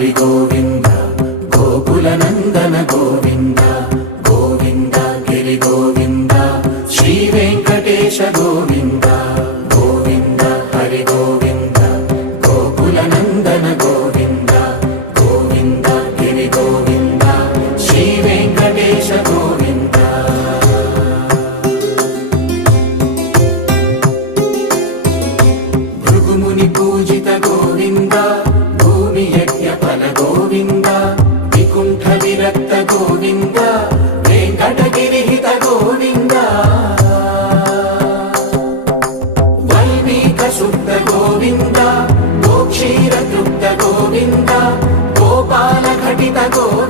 హరి గోవింద గోకుల నందన గోవింద గోవింద గిరి గోవింద శ్రీ వెంకటేశ గోవింద గోవింద హరి గోవింద గోకుల నందన గోవింద గోవింద గిరి గోవింద శ్రీ వెంకటేశ గోవింద భృగుముని పూజిత గోవింద భూమి యజ్ఞ ఫల గోవింద వికుంఠ విరక్త గోవింద వెంకటగిరిహిత గోవింద వైదిక శుద్ధ గోవింద గోక్షీర తృప్త గోవింద గోపాల ఘటిత గోవింద